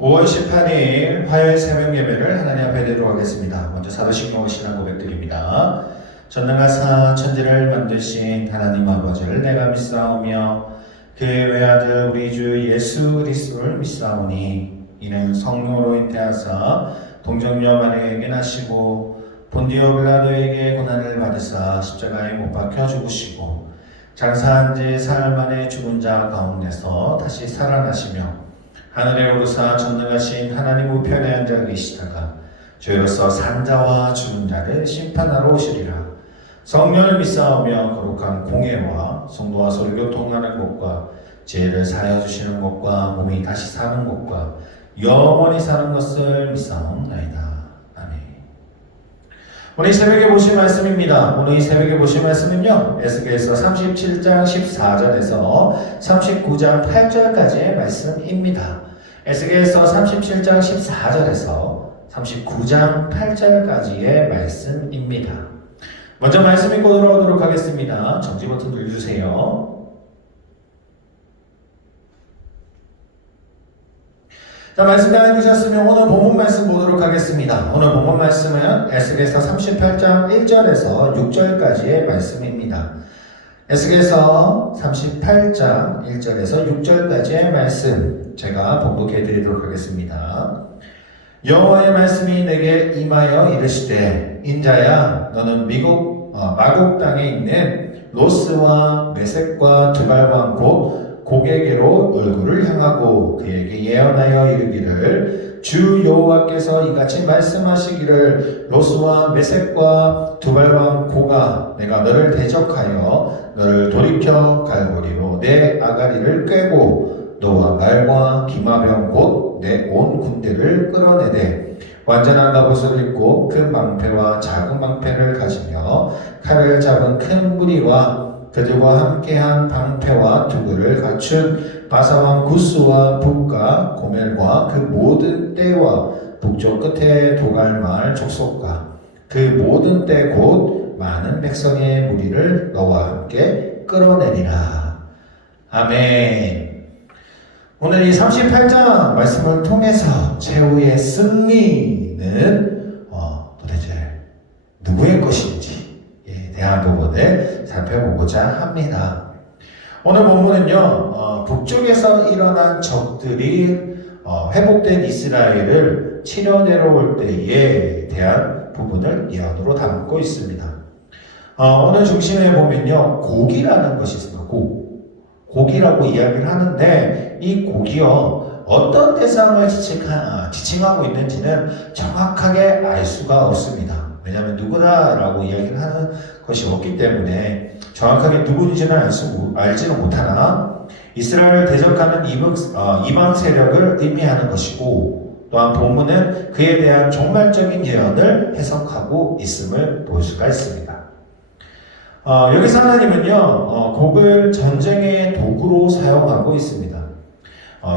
5월 18일 화요일 새벽 예배를 하나님 앞에 드리도록 하겠습니다. 먼저 사도신경 신앙 고백드립니다. 전능하사 천지를 만드신 하나님 아버지를 내가 믿사오며 그의 외아들 우리 주 예수 그리스도를 믿사오니 이는 성령으로 잉태하사 동정녀 마리아에게 나시고 본디오 빌라도에게 고난을 받으사 십자가에 못 박혀 죽으시고 장사한 지 사흘 만에 죽은 자 가운데서 다시 살아나시며 하늘에 오르사 전능하신 하나님 우편에 앉아 계시다가 죄로서 산자와 죽은 자를 심판하러 오시리라. 성령을 믿사오며 거룩한 공예와 성도와 서로 교통하는 것과 죄를 사하여 주시는 것과 몸이 다시 사는 것과 영원히 사는 것을 믿사옵나이다. 아멘. 오늘 이 새벽에 보실 말씀입니다. 오늘 이 새벽에 보실 말씀은요, 에스겔서 37장 14절에서 39장 8절까지의 말씀입니다. 에스겔서 37장 14절에서 39장 8절까지의 말씀입니다. 먼저 말씀 읽고 돌아오도록 하겠습니다. 정지 버튼 눌러주세요. 자, 말씀 다 읽으셨으면 오늘 본문 말씀 보도록 하겠습니다. 오늘 본문 말씀은 에스겔서 38장 1절에서 6절까지의 말씀입니다. 에스겔서 38장 1절에서 6절까지의 말씀 제가 봉독해 드리도록 하겠습니다. 여호와의 말씀이 내게 임하여 이르시되 인자야 너는 마곡 땅에 있는 로스와 메섹과 두발왕 곧 고게게로 얼굴을 향하고 그에게 예언하여 이르기를 주 여호와께서 이같이 말씀하시기를 로스와 메섹과 두발왕 고가 내가 너를 대적하여 너를 돌이켜 갈고리로 내 아가리를 꿰고 너와 말과 기마병 곧 내 온 군대를 끌어내되 완전한 갑옷을 입고 큰 방패와 작은 방패를 가지며 칼을 잡은 큰 무리와 그들과 함께한 방패와 투구를 갖춘 바사왕 구스와 북과 고멜과 그 모든 떼와 북쪽 끝에 도갈마을 족속과 그 모든 떼 곧 많은 백성의 무리를 너와 함께 끌어내리라. 아멘. 오늘 이 38장 말씀을 통해서 최후의 승리는 도대체 누구의 것인지에 대한 부분을 살펴보고자 합니다. 오늘 본문은요, 북쪽에서 일어난 적들이 회복된 이스라엘을 치려 내려올 때에 대한 부분을 예언으로 담고 있습니다. 오늘 중심에 보면요, 곡이라는 것이 있습니다. 곡이라고 이야기를 하는데 이 곡이요, 어떤 대상을 지칭하고 있는지는 정확하게 알 수가 없습니다. 왜냐하면 누구다라고 이야기를 하는 것이 없기 때문에 정확하게 누구인지는 알지는 못하나 이스라엘을 대적하는 이방 세력을 의미하는 것이고 또한 본문은 그에 대한 종말적인 예언을 해석하고 있음을 볼 수가 있습니다. 여기서 하나님은요, 곡을 전쟁의 도구로 사용하고 있습니다.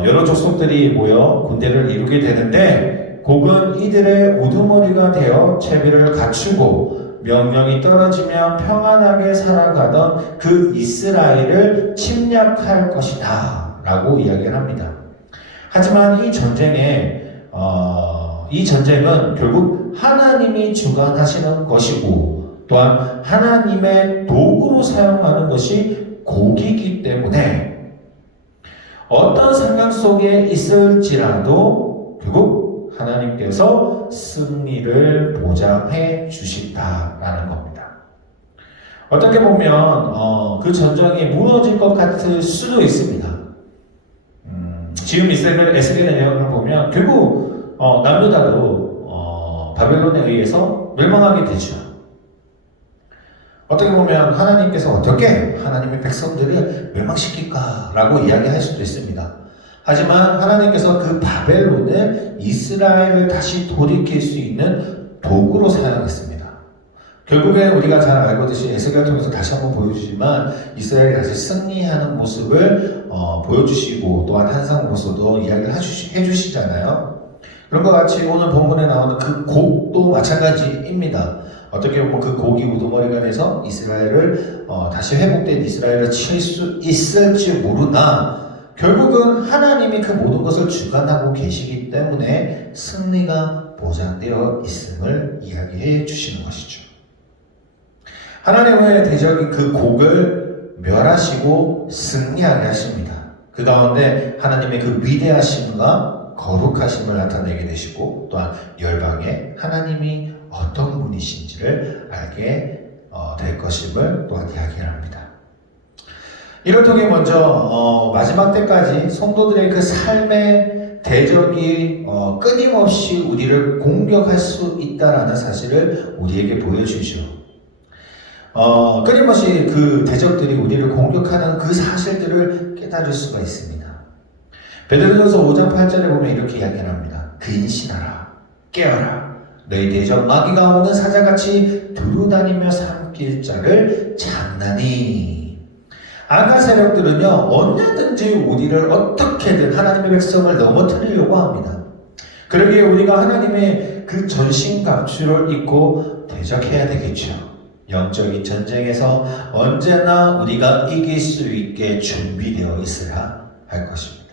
여러 족속들이 모여 군대를 이루게 되는데 곡은 이들의 우두머리가 되어 채비를 갖추고 명령이 떨어지면 평안하게 살아가던 그 이스라엘을 침략할 것이다 라고 이야기를 합니다. 하지만 이 전쟁은 결국 하나님이 주관하시는 것이고 또한 하나님의 도구로 사용하는 것이 곡이기 때문에 어떤 상황 속에 있을지라도 결국 하나님께서 승리를 보장해 주신다라는 겁니다. 어떻게 보면 그 전쟁이 무너질 것 같을 수도 있습니다. 지금 에스겔의 내용을 보면 결국 남유다도 바벨론에 의해서 멸망하게 되죠. 어떻게 보면 하나님께서 어떻게 하나님의 백성들을 멸망시킬까라고 이야기할 수도 있습니다. 하지만 하나님께서 그 바벨론을 이스라엘을 다시 돌이킬 수 있는 도구로 사용했습니다. 결국엔 우리가 잘 알고듯이 에스겔을 통해서 다시 한번 보여주지만 이스라엘이 다시 승리하는 모습을 보여주시고 또한 한상으로서도 이야기를 해주시잖아요. 그런 것 같이 오늘 본문에 나오는 그 곡도 마찬가지입니다. 어떻게 보면 그 곡이 우두머리가 돼서 이스라엘을 다시 회복된 이스라엘을 칠 수 있을지 모르나 결국은 하나님이 그 모든 것을 주관하고 계시기 때문에 승리가 보장되어 있음을 이야기해 주시는 것이죠. 하나님의 대적인 그 곡을 멸하시고 승리하게 하십니다. 그 가운데 하나님의 그 위대하심과 거룩하심을 나타내게 되시고 또한 열방에 하나님이 어떤 분이신지를 알게 될 것임을 또한 이야기를 합니다. 이를 통해 먼저 마지막 때까지 성도들의 그 삶의 대적이 끊임없이 우리를 공격할 수 있다라는 사실을 우리에게 보여주죠. 끊임없이 그 대적들이 우리를 공격하는 그 사실들을 깨달을 수가 있습니다. 베드로전서 5장 8절에 보면 이렇게 이야기를 합니다. 근신하라, 깨어라, 너희 대적 마귀가 오는 사자같이 두루다니며 삼킬 자를 찾나니. 악한 세력들은요 언제든지 우리를 어떻게든 하나님의 백성을 넘어뜨리려고 합니다. 그러기에 우리가 하나님의 그 전신갑주를 입고 대적해야 되겠죠. 영적인 전쟁에서 언제나 우리가 이길 수 있게 준비되어 있어야 할 것입니다.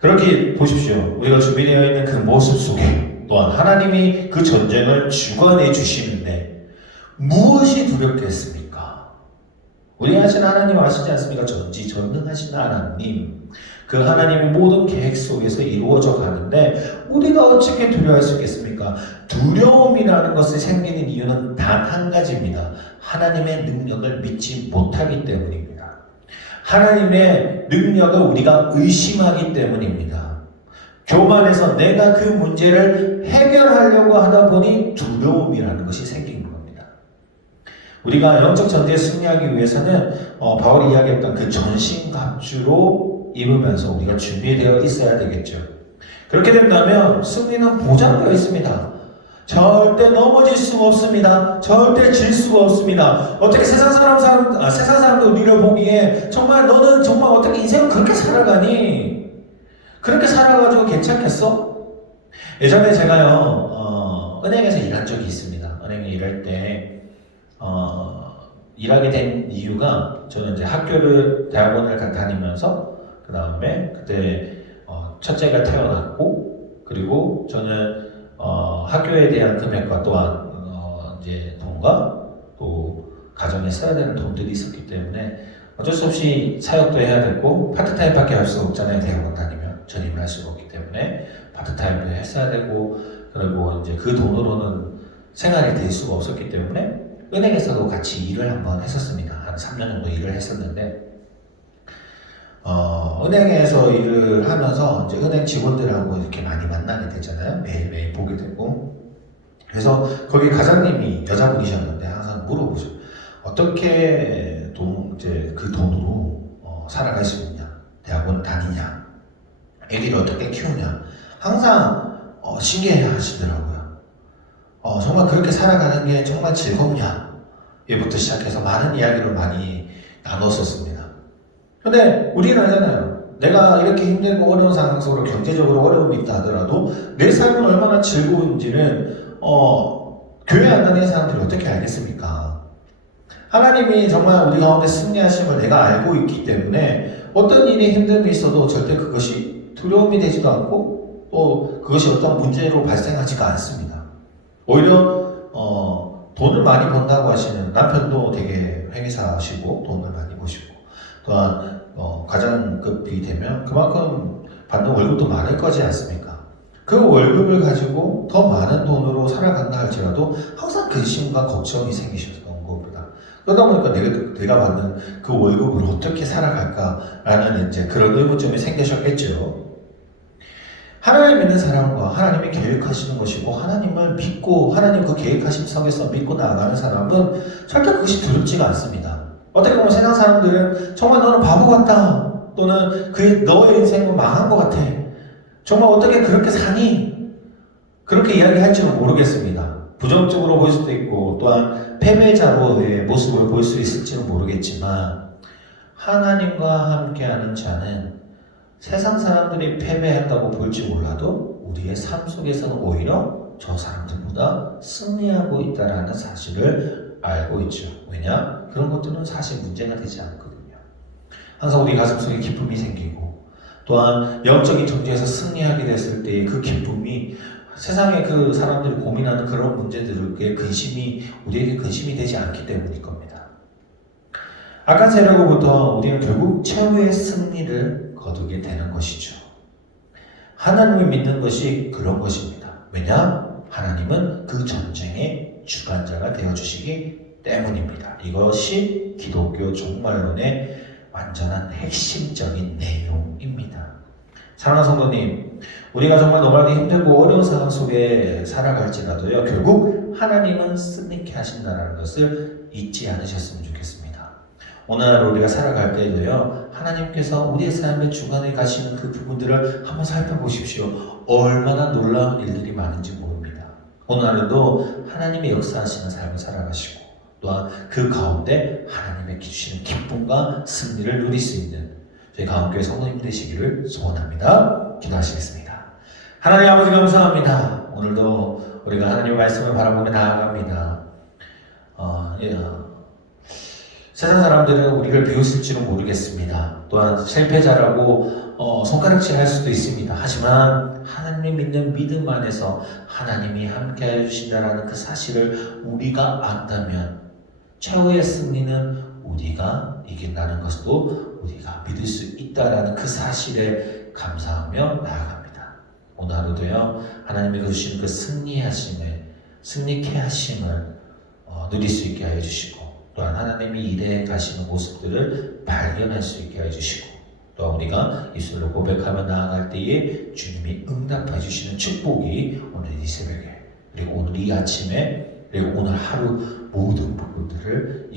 그렇게 보십시오. 우리가 준비되어 있는 그 모습 속에 또한 하나님이 그 전쟁을 주관해 주시는데 무엇이 두렵겠습니까? 우리 하신 하나님 아시지 않습니까? 전지전능하신 하나님, 그 하나님의 모든 계획 속에서 이루어져 가는데 우리가 어떻게 두려워할 수 있겠습니까? 두려움이라는 것이 생기는 이유는 단 한 가지입니다. 하나님의 능력을 믿지 못하기 때문입니다. 하나님의 능력을 우리가 의심하기 때문입니다. 교만해서 내가 그 문제를 해결하려고 하다 보니 두려움이라는 것이 생긴 겁니다. 우리가 영적 전쟁에 승리하기 위해서는 바울이 이야기했던 그 전신갑주로 입으면서 우리가 준비되어 있어야 되겠죠. 그렇게 된다면 승리는 보장되어 있습니다. 절대 넘어질 수가 없습니다. 절대 질 수가 없습니다. 어떻게 세상 사람들 우리를 보기에 정말 너는 정말 어떻게 인생을 그렇게 살아가니? 그렇게 살아가지고 괜찮겠어? 예전에 제가요 은행에서 일한 적이 있습니다. 은행에 일할 때 일하게 된 이유가 저는 이제 대학원을 다니면서 그 다음에 그때 첫째가 태어났고 그리고 저는 학교에 대한 금액과 또한 이제 돈과 또 가정에 써야 되는 돈들이 있었기 때문에 어쩔 수 없이 사역도 해야 되고 파트타임밖에 할 수 없잖아요. 대학원 다니면 전임을 할 수가 없기 때문에 파트타임도 했어야 되고 그리고 이제 그 돈으로는 생활이 될 수가 없었기 때문에 은행에서도 같이 일을 한번 했었습니다. 한 3년 정도 일을 했었는데 은행에서 일을 하면서 이제 은행 직원들하고 이렇게 많이 만나게 되잖아요. 매일매일 보게 되고. 그래서 거기 과장님이 여자분이셨는데 항상 물어보죠. 어떻게 그 돈으로 살아갈 수 있냐? 대학원 다니냐? 애기를 어떻게 키우냐? 항상 신기해 하시더라고요. 정말 그렇게 살아가는 게 정말 즐겁냐? 예부터 시작해서 많은 이야기를 많이 나눴었습니다. 근데 우리는 알잖아요. 내가 이렇게 힘들고 어려운 상황 속으로 경제적으로 어려움이 있다 하더라도 내 삶은 얼마나 즐거운지는 교회 안 다니는 사람들이 어떻게 알겠습니까? 하나님이 정말 우리 가운데 승리하심을 내가 알고 있기 때문에 어떤 일이 힘듦이 있어도 절대 그것이 두려움이 되지도 않고 또 그것이 어떤 문제로 발생하지가 않습니다. 오히려 돈을 많이 번다고 하시는 남편도 되게 회계사시고 돈을 많이 버시고 또한 과장급이 되면 그만큼 받는 월급도 많을 거지 않습니까? 그 월급을 가지고 더 많은 돈으로 살아간다 할지라도 항상 근심과 걱정이 생기셨던 겁니다. 그러다 보니까 내가 받는 그 월급을 어떻게 살아갈까라는 이제 그런 의문점이 생기셨겠죠. 하나님 믿는 사람과 하나님이 계획하시는 것이고 하나님을 믿고 하나님 그 계획하신 속에서 믿고 나아가는 사람은 절대 그것이 두렵지가 않습니다. 어떻게 보면 세상 사람들은 정말 너는 바보 같다 또는 너의 인생은 망한 것 같아 정말 어떻게 그렇게 사니? 그렇게 이야기할지는 모르겠습니다. 부정적으로 보일 수도 있고 또한 패배자로의 모습을 보일 수 있을지는 모르겠지만 하나님과 함께하는 자는 세상 사람들이 패배한다고 볼지 몰라도 우리의 삶 속에서는 오히려 저 사람들보다 승리하고 있다는 사실을 알고 있죠. 왜냐? 그런 것들은 사실 문제가 되지 않거든요. 항상 우리 가슴속에 기쁨이 생기고 또한 영적인 전쟁에서 승리하게 됐을 때의 그 기쁨이 세상의 그 사람들이 고민하는 그런 문제들에 우리에게 근심이 되지 않기 때문일 겁니다. 악한 세력으로부터 우리는 결국 최후의 승리를 거두게 되는 것이죠. 하나님을 믿는 것이 그런 것입니다. 왜냐? 하나님은 그 전쟁의 주관자가 되어주시기 때문입니다. 이것이 기독교 종말론의 완전한 핵심적인 내용입니다. 사랑하는 성도님, 우리가 정말 너무나도 힘들고 어려운 상황 속에 살아갈지라도요, 결국 하나님은 승리케 하신다는 것을 잊지 않으셨으면 좋겠습니다. 오늘 하루 우리가 살아갈 때도요, 하나님께서 우리의 삶의 주관에 가시는 그 부분들을 한번 살펴보십시오. 얼마나 놀라운 일들이 많은지 모릅니다. 오늘 하루도 하나님의 역사하시는 삶을 살아가시고 또한 그 가운데 하나님의 주시는 기쁨과 승리를 누릴 수 있는 저희 가운교회 성도님 되시기를 소원합니다. 기도하시겠습니다. 하나님 아버지 감사합니다. 오늘도 우리가 하나님의 말씀을 바라보며 나아갑니다. 세상 사람들은 우리를 비웃을지는 모르겠습니다. 또한 실패자라고 손가락질 할 수도 있습니다. 하지만 하나님 믿는 믿음 안에서 하나님이 함께 해주신다는 그 사실을 우리가 안다면 최후의 승리는 우리가 이긴다는 것도 우리가 믿을 수 있다는 그 사실에 감사하며 나아갑니다. 오늘 하루도요, 하나님이 주시는 그 승리케 하심을 누릴 수 있게 하여 주시고 또한 하나님이 일해 가시는 모습들을 발견할 수 있게 하여 주시고 또한 우리가 입술로 고백하며 나아갈 때에 주님이 응답해 주시는 축복이 오늘 이 새벽에 그리고 오늘 이 아침에 그리고 오늘 하루 모든 부분들을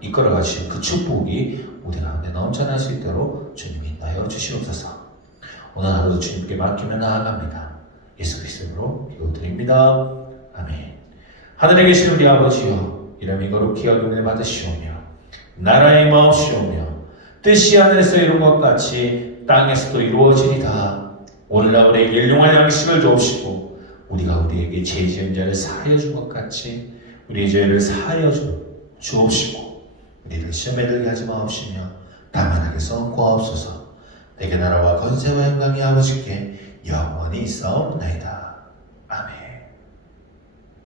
이끌어가 주시는 그 축복이 우리 가운데 넘쳐날 수 있도록 주님이 인도하여 주시옵소서. 오늘 하루도 주님께 맡기며 나아갑니다. 예수 그리스도로 기도드립니다. 아멘. 하늘에 계신 우리 아버지여, 이름이 거룩히 여김을 받으시오며 나라의 마옵시오며 뜻이 하늘에서 이룬 것 같이 땅에서도 이루어지리다. 오늘날 우리에게 일용할 양식을 주옵시고 우리가 우리에게 죄 지은 자를 사하여 준 것 같이 우리의 죄를 사하여 주옵시고 우리를 시험에 들게 하지 마옵시며 다만 악에서 구하옵소서. 내게 나라와 권세와 영광이 아버지께 영원히 있사옵나이다.